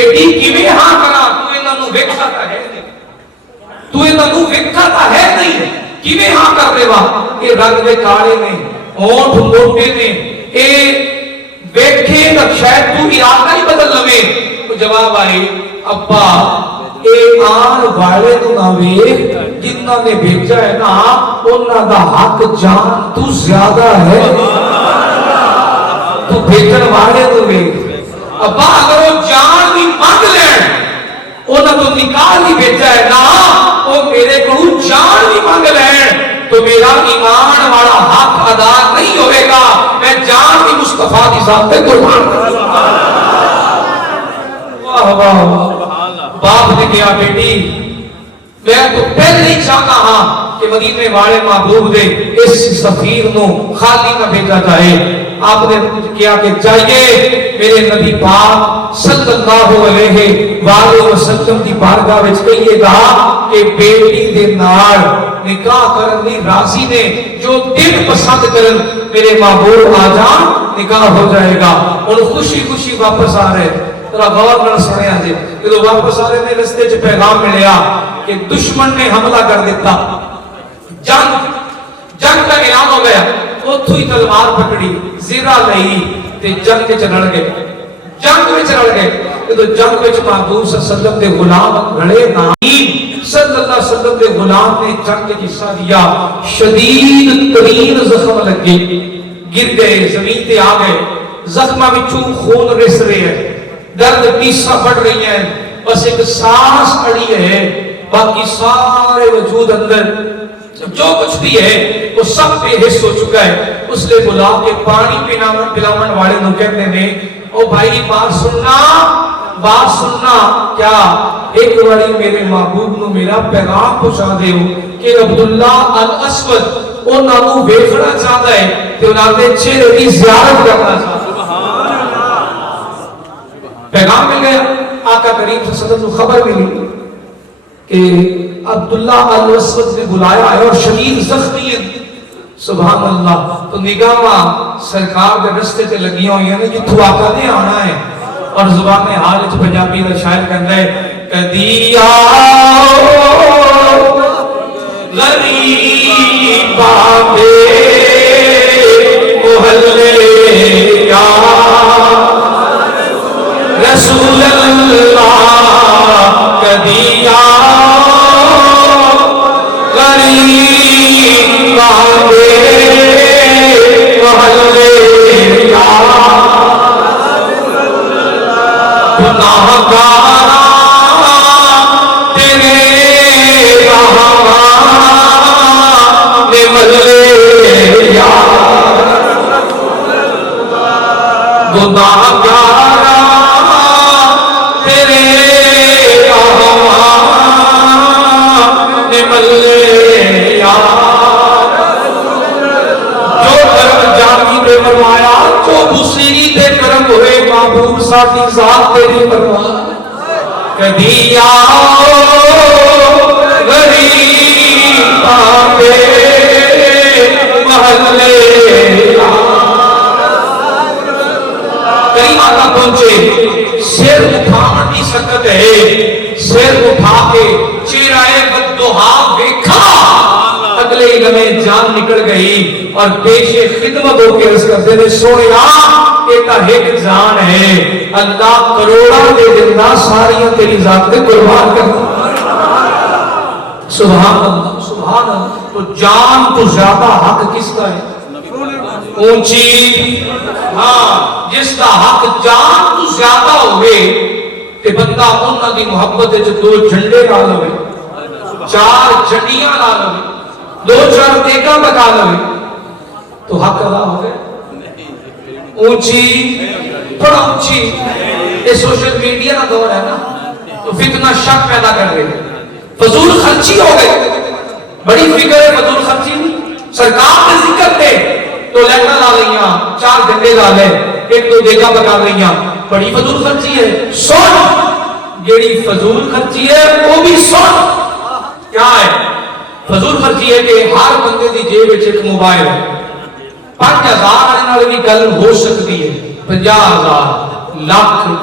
بیٹی کیویں ہاں کرا تو انہاں نوں ویکھا تا ہے نہیں تو انہاں نوں ویکھا تا ہے نہیں کیویں ہاں کر دے وا اے رنگ دے کالے نے ہونٹ موٹے نے اے ویکھے تے شاید تو ارادہ ہی بدل لوے تو جواب آئے ابا اے آن والے تو نہ ویکھ جنہاں نے بھیجا ہے نا انہاں دا حق جان تو زیادہ ہے تو بھیجن والے تو ویکھ ابا اگر وہ جان بھی مانگ لین انہاں تو نکاح نہیں بھیجا ہے نا وہ میرے کو جان بھی مانگ لین تو میرا ایمان والا حق ادا نہیں ہوئے گا میں جان بھی مصطفیٰ کی ذات پہ قربان کر دوں واہ واہ باپ نے کہا بیٹی میں تو پہلے ہی چاہتا ہاں کہ مدینے والے محبوب دے اس سفیر نو خالی نہ بھیجا جائے آپ نے کیا کہ چاہیے میرے نبی پاک صلی اللہ علیہ وآلہ وسلم کی بارگاہ وچ کہیے گا کہ بیٹی دے نال نکاح کرن دی راضی نے جو دن پسند کرن میرے محبوب آ جان نکاح ہو جائے گا اور خوشی خوشی واپس آ رہے ذرا غور نال سنیا جی جب واپس آ رہے نے رستے چ پیغام ملیا کہ دشمن نے حملہ کر دیتا جنگ کا اعلان ہو گیا اتھوں ہی تلوار پکڑی زیرہ لئی تے جنگ وچ لڑ گئے تو جنگ وچ محبوب صلی اللہ علیہ وسلم دے غلام گھڑے نعیم صلی اللہ علیہ وسلم دے غلام نے جنگ وچ حصہ لیا شدید ترین زخم لگے گر گئے زمین تے آ گئے زخماں وچوں خون رس رہے ہیں درد پیسا بڑھ رہی ہیں بس ایک سانس اڑی ہے باقی سارے وجود اندر جو کچھ بھی ہے وہ سب بے حس ہو چکا ہے اس لئے بلا کے پانی پلاون والے نو کہتے ہیں او بھائی بات سننا کیا ایک باری میرے محبوب نو میرا پیغام پہنچا دے ہو کہ عبداللہ الاسود انہاں نو ویکھنا چاہتا ہے کہ انہاں دے چہرے دی زیارت کرنا چاہتا ہے پیغام مل گیا آقا کریم صلی اللہ علیہ وسلم کو خبر ملی کہ عبداللہ الاسود نے بلایا ہے اور شدید زخمی ہے سبحان اللہ تو نگاہ سرکار کے رستے تے لگیاں ہوئی ہیں جتھوں آقا نے آنا ہے اور زبان حال وچ پنجابی دا شاعر کہندا ہے کدی آؤ غریبا دے محلے یا رسول اللہ کدی آؤ غریبا دے محلے یا گناہگار تیرے رحمان نے ملے یا گناہگار تیرے رحمان نے ملے یا جو کرم جامی دے فرمایا جو بسیری دے کرم ہوئے محبوب ساتھی ذات تیری فرمان کبھی آؤ غریب آتے محلے کئی آقا پہنچے سر اٹھاون کی سکت ہے سر اٹھا کے چہرہ بددعا دیکھا اگلے ہی لمحے جان نکل گئی اور پیش خدمت ہو کے عرض کرتے ہیں سونیا ایک ایک جان ہے اللہ کروڑا دے دینا ساریاں تیری ذات پہ قربان کرتا سبحان اللہ سبحان اللہ تو جان تو زیادہ حق کس کا ہے اونچی ہاں جس کا حق جان تو زیادہ ہوئے کہ بندہ انہاں دی محبت جو دو جھنڈے ڈال ہوئے چار جھنڈیاں ڈال ہوئے دو چار دیکھا بتا لوے تو حق ادا ہو گئے اونچی بڑا اونچی یہ سوشل میڈیا کا دور ہے نا تو فتنہ شک پیدا کر رہے فضول خرچی ہو گئے بڑی فکر ہے فضول خرچی سرکار نے ذکر تھے تو لیٹر لا لئیاں چار گھنٹے لا لے ایک تو دیکھا بتا لئیاں بڑی فضول خرچی ہے سن جیڑی فضول خرچی ہے وہ بھی سن کیا ہے فضول خرچی ہے کہ ہر بندے دی جیب وچ ایک موبائل ہے 5000 والے نال بھی گل ہو سکتی ہے 50000 لاکھ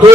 2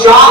4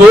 2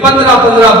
15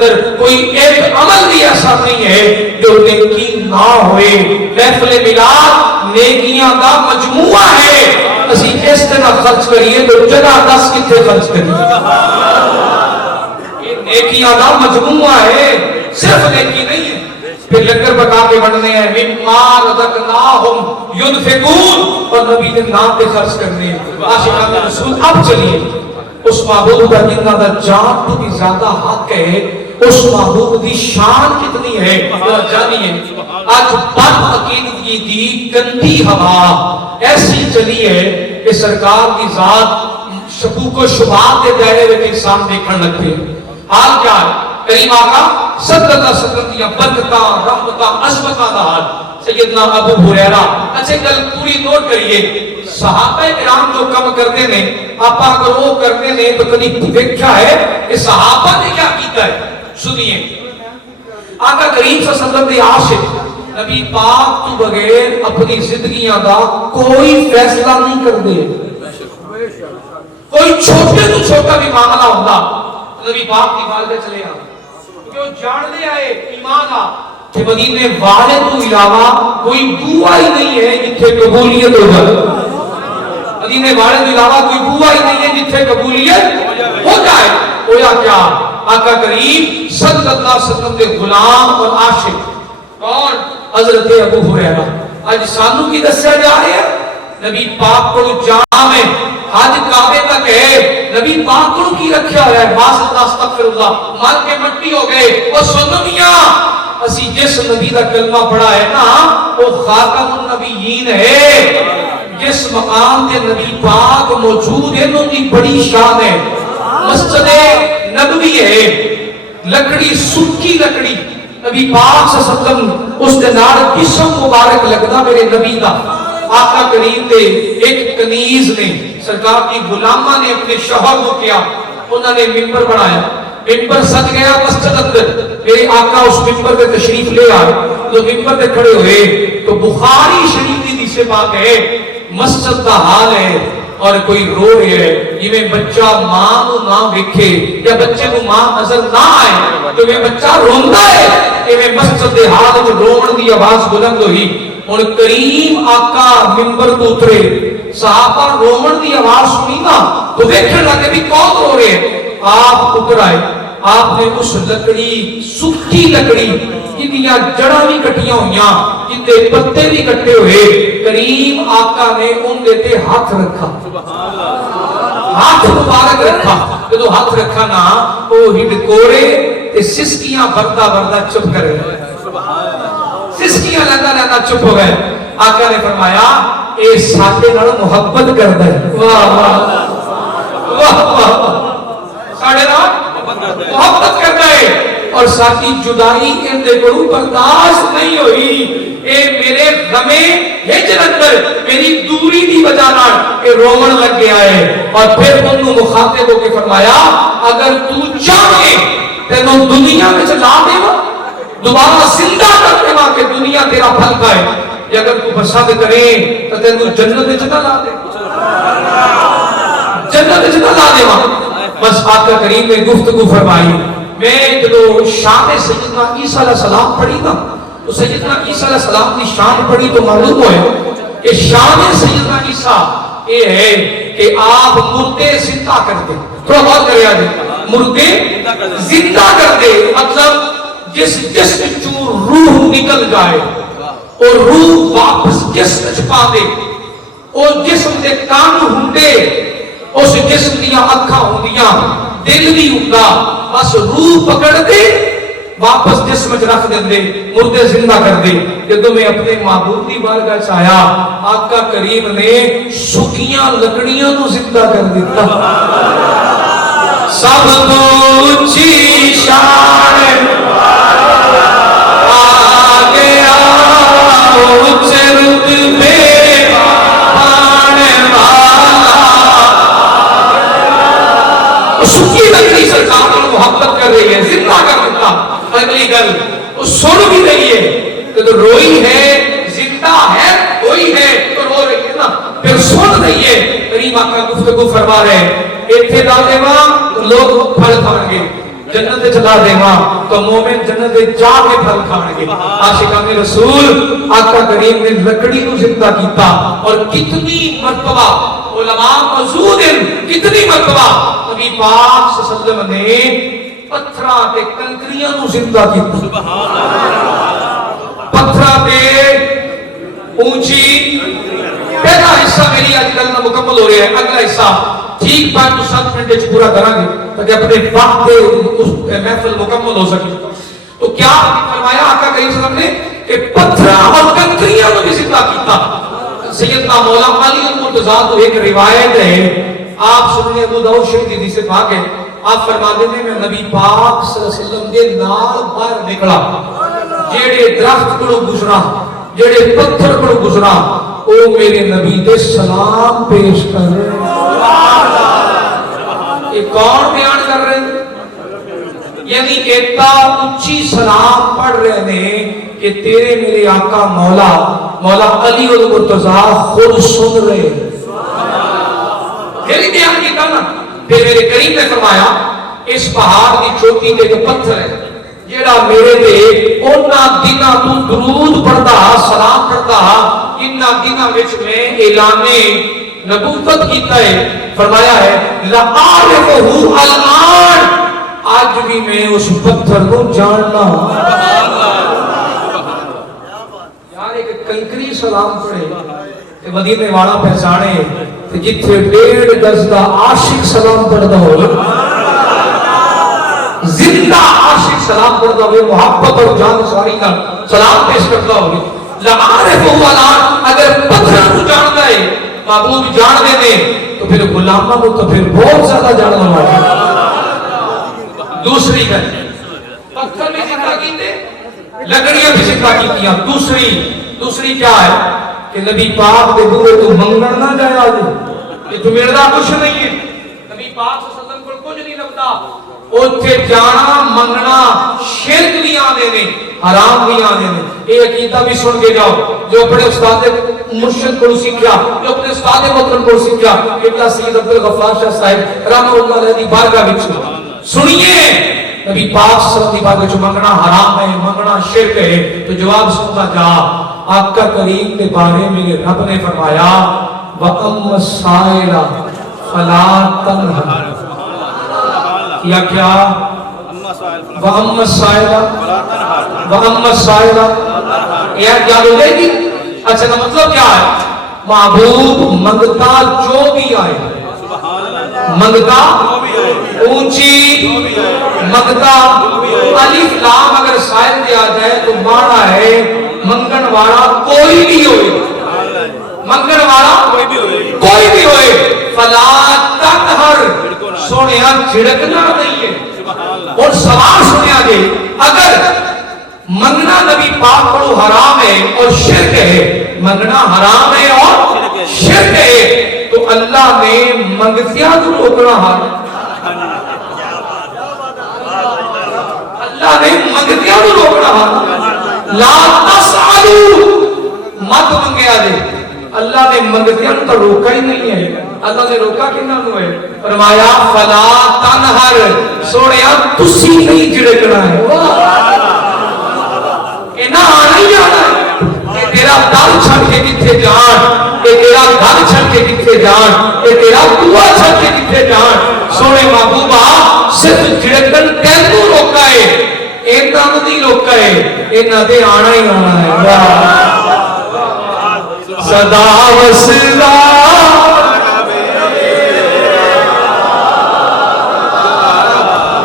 اندر کوئی ایک عمل بھی ایسا نہیں ہے جو نیکی نہ ہوئے. محفل میلاد نیکیاں کا مجموعہ ہے. اسی اس طرح خرچ کریے تو جگہ 10 کتنے خرچ کریے. یہ نیکیاں کا مجموعہ ہے, صرف نیکی نہیں ہے. پھر لنگر پکا کے بڑھنے ہیں, مما رزقناہم ينفقون, اور نبی کے نام پہ خرچ کرنے ہیں. عاشقان رسول اب چلیے اس معبود کا جنہ دا جان تو بھی زیادہ حق ہے, اس معبود دی شان کتنی ہے جانیے. آج بد عقیدگی دی گندی ہوا ایسی چلی ہے کہ سرکار کی ذات شکوک و شبہات کے دائرے میں انسان دیکھنے لگتے ہیں. حال کیا ہے کریم آقا صلی اللہ علیہ وسلم کی برکتاں رحمتاں عظمتاں دا حال. سیدنا ابو ہریرہ, اچھے گل پوری نوٹ کریے, صحابہ کرام جو کم کرتے ہیں آپ اگر وہ کرتے ہیں تو کبھی دیکھا ہے کہ صحابہ نے کیا کیتا ہے. سنیے, آقا کریم صلی اللہ علیہ وسلم کے عاشق نبی پاک تو بغیر اپنی زندگیاں دا کوئی فیصلہ نہیں کرتے. کوئی چھوٹے تو چھوٹا بھی معاملہ ہوتا نبی پاک کی والدہ چلے آ, کیوں جان لے آئے ایمان آ کہ مدینے والے تو علاوہ کوئی بوا ہی نہیں ہے جتھے قبولیت ہو جائے. مدینے والے تو علاوہ کوئی بوا ہی نہیں ہے جتھے قبولیت ہو جائے. ہویا کیا, آقا کریم صلی اللہ علیہ وسلم کے غلام اور عاشق کون, حضرت ابو ہریرہ. آج سانو کی دسیا جا رہے ہیں نبی پاک کو جام ہے, حج کعبے تک ہے, نبی پاک کو کی رکھا ہوا ہے. باس اللہ استغفر اللہ, مر کے مٹی ہو گئے. اور سنو میاں, اسی جس نبی کا کلمہ پڑھا ہے نا وہ خاتم النبیین ہے. جس مقام تے نبی پاک موجود ہے ان کی بڑی شان ہے. مسجد نبوی ہے, لکڑی سکی لکڑی, نبی پاک صلی اللہ علیہ وسلم اس دے نال جسم مبارک لگدا میرے نبی دا. آقا کریم دے ایک کنیز نے سرکار کی غلامہ نے اپنے شوہر کو کیا, انہوں نے منبر بنایا, منبر سج گیا مسجد اندر. میرے آقا اس منبر پہ تشریف لے آئے تو منبر پہ کھڑے ہوئے تو بخاری شریف کی حدیث پاک ہے مسجد کا حال ہے اور کوئی رو رہے ہے, یہ بچہ ماں کو نہ دیکھے یا بچے کو ماں نظر نہ آئے تو یہ بچہ روندا ہے. یہ مسجد کے حال میں روਣ دی آواز بلند ہوئی. اور کریم آقا منبر کو اترے, صحابہ روਣ دی آواز سنی نا تو دیکھنے لگے بھی کون رو رہے ہیں. آپ اتر آئے, آپ نے اس لکڑی سکی لکڑی جنہاں جڑاں بھی کٹیاں ہوئیاں جتے پتے بھی کٹے ہوئے, کریم آقا نے ان دیتے ہاتھ رکھا, ہاتھ مبارک رکھا. جو ہاتھ رکھا نا وہ ہڈکورے تے سسکیاں بردا بردا چپ کرے, سسکیاں لگا لگا چپ ہو گئے. آقا نے فرمایا اے ساڈے نال محبت کردا ہے. واہ واہ واہ واہ, ساڈے نال محبت کرتا ہے اور ساتھی جدائی ان دے کو برداشت نہیں ہوئی. اے میرے غمے ہجر اندر میری دوری دی وجہ نال اے روون لگ گیا ہے. اور پھر انہوں مخاطب ہو کے فرمایا اگر تو چاہے تینوں دنیا میں چلا دے وا, دوبارہ زندہ کر دے وا کہ دنیا تیرا پھل کھائے, اگر تو پسند کرے تو تینوں جنت وچ نہ لا دے, جنت وچ نہ لا دے وا. بس آقا کریم نے گفتگو فرمائی. میں جب شان سیدنا عیسیٰ علیہ السلام پڑھی نا تو سیدنا عیسیٰ علیہ السلام کی شان پڑھی تو معلوم ہوئے کہ شان سیدنا عیسیٰ یہ ہے کہ آپ مردے زندہ کر دے. تھوڑا بہت کرے آجے, مردے زندہ کر دے مطلب جس جسم چوں روح نکل جائے اور روح واپس جسم چھپا دے, اور جسم دے کان ہونڈے, اس جسم دیا اکھاں ہوندیاں, دل بھی ہوندا, بس روح پکڑ دے واپس جسم وچ رکھ دے, مردے زندہ کر دے. جدوں میں اپنے معبود دی بارگاہ وچ آیا آقا کریم نے سکیاں لکڑیاں نو زندہ کر دیتا. سب تو اونچی شان آ گیا اونچے رتبے محبت کر رہی ہے, زندہ کر دیتا. اگلی گل وہ سن بھی رہی ہے کہ تو روئی ہے, زندہ ہے, روئی ہے تو رو رہی ہے نا, پھر سن رہی ہے. کریم آقا گفتگو فرما رہے ہیں ایتھے دا دیوا لوگ پھل کھان گے, جنت چلا دیواں تو مومن جنت جا کے پھل کھان گے. عاشقان رسول آقا کریم نے لکڑی کو زندہ کیتا اور کتنی مرتبہ علماء موجود ہیں کتنی مرتبہ نبی پاک صلی اللہ علیہ وسلم نے پتھراں تے کنکریاں نو زندہ کیتا. سبحان اللہ. پتھراں تے اونچی پہلا حصہ میری آج کل مکمل ہو رہا ہے. اگلا حصہ ٹھیک 5-7 منٹ وچ پورا کریں گے تاکہ اپنے وقت پہ اس محفل مکمل ہو سکے. تو کیا فرمایا آقا کریم صلی اللہ علیہ وسلم نے کہ پتھراں اور کنکریاں نو بھی زندہ کیتا. سیدنا مولا علی المرتضیٰ تو ایک روایت ہے آپ سننے ابو داؤد شریف حدیث سے پاک ہے. آپ فرماتے ہیں میں نبی پاک صلی اللہ علیہ وسلم دے نال باہر نکلا جیڑے درخت کو گزرا جیڑے پتھر کو گزرا او میرے نبی دے سلام پیش کر رہے ہیں. یہ کون بیان کر رہے ہیں؟ یعنی ایتا اونچی سلام پڑھ رہے ہیں کہ تیرے میرے آقا مولا علی المرتضیٰ خود سن رہے ہیں. پھر بیان کیتا نا پھر میرے کریم نے فرمایا اس پہاڑ کی چوٹی تے ایک پتھر ہے جیڑا میرے تے اونا دناں تو درود پڑھدا سلام پڑھدا انہاں دناں وچ میں اعلان نبوت کیتا ہے. فرمایا ہے لا عارفہ الان آج بھی میں اس پتھر کو جاننا. یار ایک کنکری سلام پڑھے کہ مدینے والا پہچانے کہ جتھے 1.5 گز دا عاشق سلام پڑھدا ہو زندہ عاشق سلام پڑھدا ہوئے محبت اور جان ساری کا سلام پیش کرتا ہوئے لعارفہ الان اگر پتھر کو جانتا ہے محبوب جان دے دے تو پھر غلامہ کو تو پھر بہت زیادہ جاننا ہوگا. دوسری گل پتھر بھی زندہ کیتے لکڑیاں بھی زندہ کیتیاں. دوسری کیا ہے کہ نبی پاک دے بوئے تو منگن نہ جائے آج کہ تو میرا کچھ نہیں ہے. نبی پاک صلی اللہ علیہ وسلم کو کچھ نہیں لگتا اوتھے جانا منگنا شرک بھی آنے نے حرام بھی آنے نے. یہ عقیدہ بھی سن کے جاؤ جو اپنے استاد مرشد کو سیکھا جو اپنے استاد محترم کو سیکھا قبلہ سید عبدالغفار شاہ صاحب رحمۃ اللہ علیہ دی بارگاہ وچ سنیے نبی پاک صلی اللہ علیہ وسلم کی منگنا حرام ہے منگنا شرک ہے. تو جواب سنتا جا آقا کریم کے بارے میں رب نے فرمایا وَأَمَّ السَّائِلَ فَلَا تَنْهَرْ. کیا وَأَمَّ السَّائِلَ وَأَمَّ السَّائِلَ یہ کیا لے گی. اچھا کا مطلب کیا ہے محبوب منگتا جو بھی آئے منگتا اونچی منگتا الف لام اگر سائل دیا جائے تو مانا ہے منگن والا کوئی بھی ہوئے منگن والا کوئی بھی ہوئے فلا تنہر سونیا جھڑکنا نہیں ہے. اور سوال سنیا جے اگر منگنا نبی پاک کو حرام ہے اور شرک ہے منگنا حرام ہے اور شرک ہے تو اللہ نے منگتیاں تو روکنا اللہ نے منگتیاں تو روکنا لا تسعلو مت منگیا دے. اللہ نے منگتیاں تو روکا ہی نہیں ہے. اللہ نے روکا کنا نو ہے فرمایا فلا تنہر سونیا تسی نہیں جھڑکنا ہے. نہ آنا ہی آنا ہے کہ تیرا دل چھڑ کے کتھے جان کہ تیرا گھر چھڑ کے کتھے جان کہ تیرا دعا چھڑ کے کتھے جان. سونے محبوبہ صرف جھڑکن تینوں روکا ہے اینا نہیں روکا ہے اینا دے آنا ہی آنا ہے. صدا وصلہ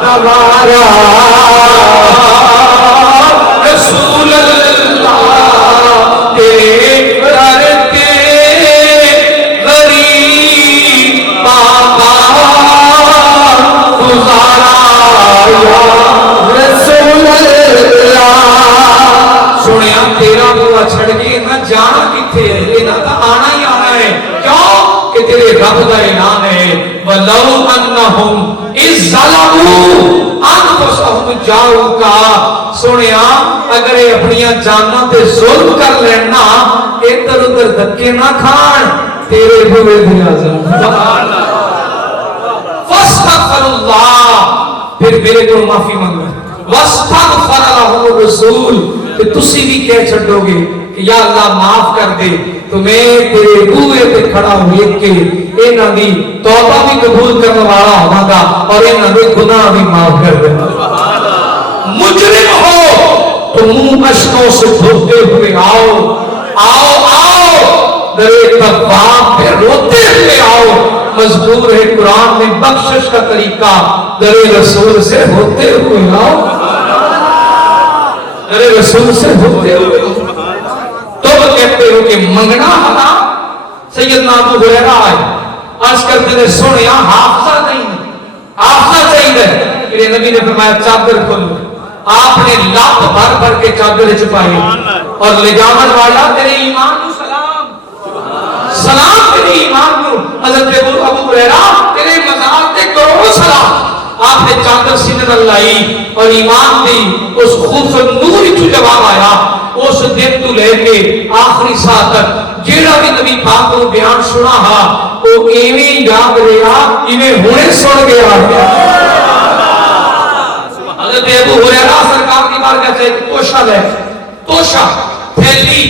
نوارا رسول اللہ کرتے غریب بابا گزارا یا رسول اللہ. سنیا تیرا بوا چھڑ کے نہ جانا کتھے ہے نہ تو آنا ہی آنا ہے. کیوں کہ تیرے رب کا اعلان ہے وَلَوْ أَنَّهُمْ إِذْ ظَلَمُوا أَنفُسَهُمْ جَاءُوكَ. سنیا اگر اپنی جاناں تے ظلم کر لینا ادھر ادھر دھکے نہ کھان تیرے بوئے دیا جان فاستغفر اللہ پھر میرے کو معافی منگو واستغفر لهم الرسول کہ تسی بھی کہہ چھڈو گے کہ یا اللہ معاف کر دے تو میں تیرے بوئے پہ کھڑا ہوئے کہ انہاں دی توبہ بھی قبول کرنے والا ہوا گا اور انہاں دے گناہ بھی معاف کر دے مجرم ہو تو منہ اشکوں سے دھوتے ہوئے آؤ آؤ آؤ درے تواب پہ روتے ہوئے آؤ مذکور ہے قرآن میں بخشش کا طریقہ درے رسول سے ہوتے ہوئے آؤ درے رسول سے ہوتے ہوئے تو وہ کہتے ہو کہ منگنا حرام سیدنا ابو ہریرہ آئے عرض کرتے ہیں سنیا حافظہ نہیں حافظہ چاہیے میرے نبی نے فرمایا چادر کھولو آپ نے لاکھ بھر بھر کے چادر چھپائی اور لے جاون والا تیرے ایمان کو سلام سلام تیرے ایمان کو حضرت ابو ہریرہ تیرے مزار تے کروڑوں سلام آپ نے چادر سینے نال لائی اور ایمان دی اس خوبصورت نور چ جواب آیا اس دن تو لے کے آخری سال تک جیڑا بھی نبی پاک کو بیان سنا ہا وہ ایویں یاد رہا ایویں ہونے سن گیا حضرت ابو ہریرہ سرکار کی بارگاہ سے توشہ لے توشہ تھیلی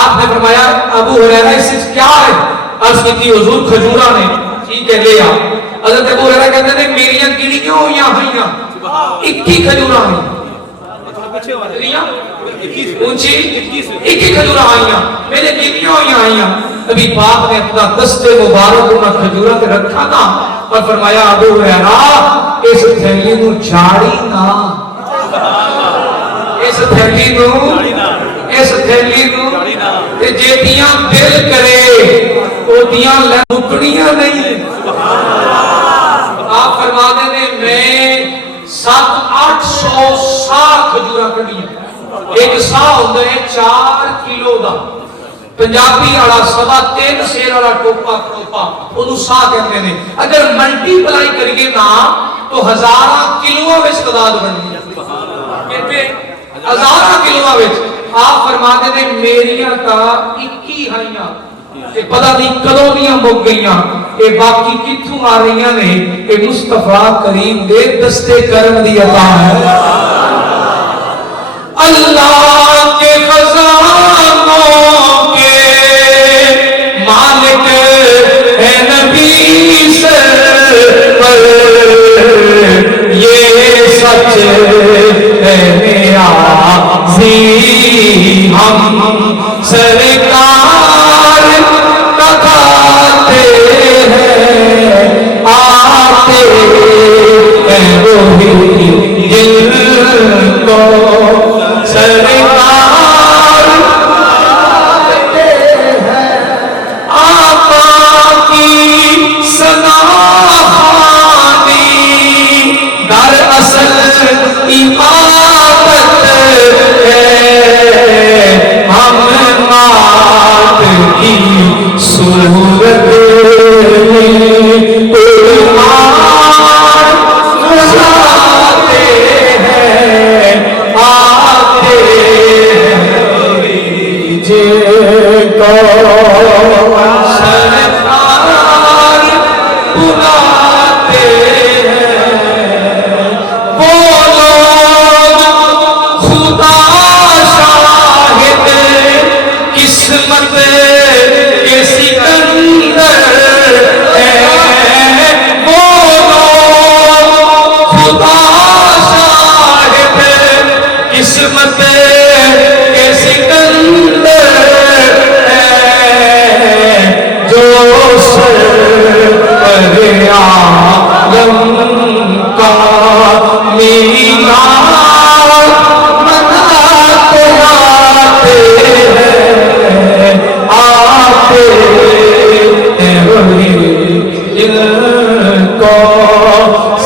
آپ نے فرمایا ابو ہریرہ اس سے کیا ہے عرض کی حضور کھجورا نے ٹھیک ہے لے آ حضرت ابو ہریرہ کہتے ہیں میریاں گڑیاں ہوئیاں ہوئیاں 21 کھجورا ہیں اونچی 21 کھجورا آئیاں میرے گڑیاں ہوئیاں آئیاں نبی پاک نے اپنا دستے مبارک انہاں کھجورا کے رکھا نا اور فرمایا ابو ہریرہ اس تھیلی نو جھاڑی نہ اس تھیلی نو تے جیتیاں دل کرے او دیاں لکڑیاں نہیں آپ فرما دے نے میں 700-800 سا کھجورا کڈیاں ایک سا ہوندا ہے 4 کلو دا پنجابی والا 3.5 سیر والا ٹوپا کھڑوپا اونوں سا کہندے نے اگر ملٹی پلائی کریے نا تو ہزاراں کلوؤں وچ تعداد بن جاتی کہتے ہزاراں کلوؤں وچ آپ فرماتے نے میریاں تا 21 ہائیاں کہ پتہ نہیں کدوں دیاں مک گئیاں اے باقی کتھوں آ رہیاں نے اے مصطفیٰ کریم دے دستے کرم دی عطا ہے اللہ کے خزانوں کے مالک ہے نبی سے پر یہ سچ ہے میرا ہم سرکار کہاتے ہیں آتے ہیں وہی جن کو سرکار کہتے ہیں آقا کی ثنا خوانی در اصل عبادت کی صورت میں قرآن گزارتے ہیں آتے ہیں جن کو سرکار بلاتے ہیں وہ لوگ خدا شاہد قسمت کے سکندر ہے وہ لوگ خدا شاہد قسمت کے سکندر ہے جو سر پر عالم کا میلاد مناتے آتے ہیں آتے ہیں وہی جن کو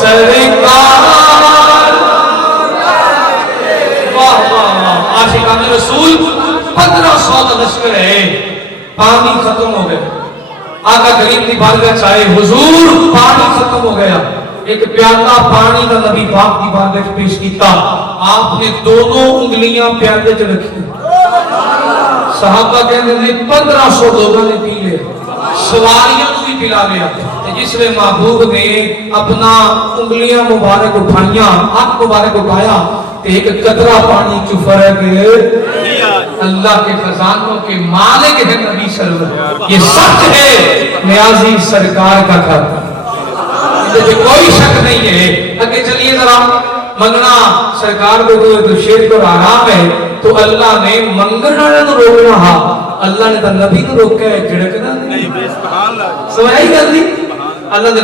سرکار واہ واہ عاشقان رسول 1500 کا لشکر ہے پانی ختم ہو گیا آقا کریم کی بارگاہ چاہے حضور پانی ختم ہو گیا ایک پیالہ پانی کا نبی پاک کی بارگاہ پیش کیتا آپ نے دونوں انگلیاں پیالے چ رکھی صحابہ کہتے ہیں 1500 لوگوں نے پی لے سواریوں کو بھی پلا لیا جس میں محبوب نے اپنا انگلیاں مبارک اٹھائیاں، ہاتھ مبارک اٹھایا، ایک قطرہ پانی چو فرق اللہ کے خزانوں کے مالک ہے نبی سرور، یہ سچ ہے نیازی سرکار کا گھر، کوئی شک نہیں ہے۔ اگے چلیے ذرا، منگنا سرکار کو تو شیر کو آرام ہے، تو اللہ نے منگنا نہ روکنا ہا، اللہ نے تو نبی نو روکا ہے، جھڑکنا نہیں۔ سمجھ آئی گل نہیں؟ اللہ نے